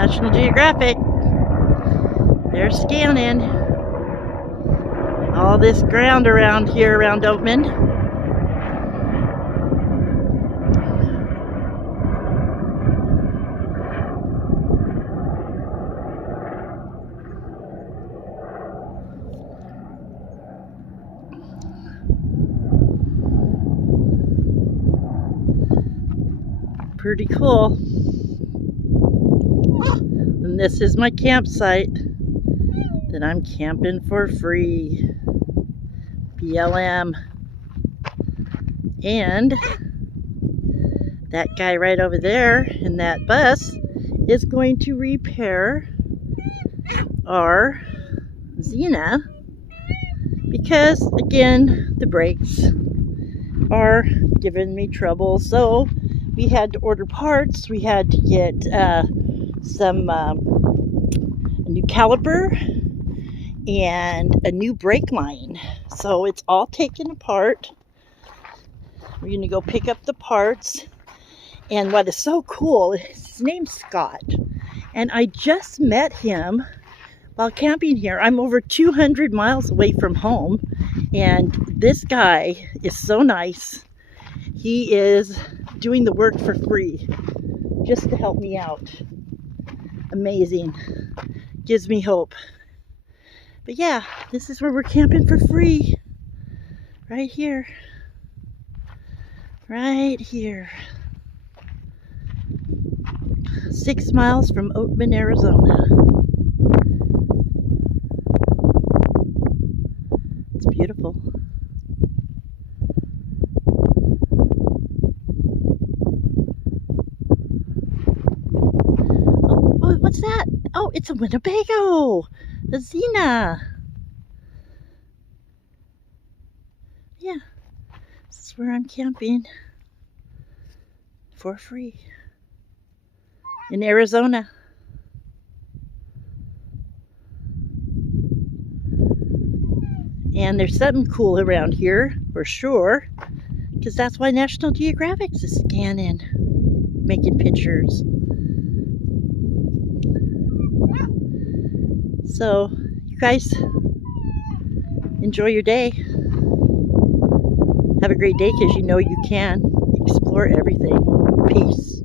National Geographic. They're scanning all this ground around here, around Oatman. Pretty cool. And this is my campsite that I'm camping for free. BLM. And that guy right over there in that bus is going to repair our Xena because, again, the brakes are giving me trouble. So we had to order parts. We had to get a new caliper and a new brake line. So it's all taken apart. We're going to go pick up the parts. And what is so cool, his name's Scott. And I just met him while camping here. I'm over 200 miles away from home. And this guy is so nice. He is doing the work for free just to help me out. Amazing. Gives me hope. But yeah, this is where we're camping for free. Right here. Right here. 6 miles from Oatman, Arizona. It's beautiful. Oh, what's that? Oh, it's a Winnebago. The Xena. Yeah, this is where I'm camping for free in Arizona. And there's something cool around here for sure, because that's why National Geographic is scanning, making pictures. So, you guys, enjoy your day. Have a great day, because you know you can explore everything. Peace.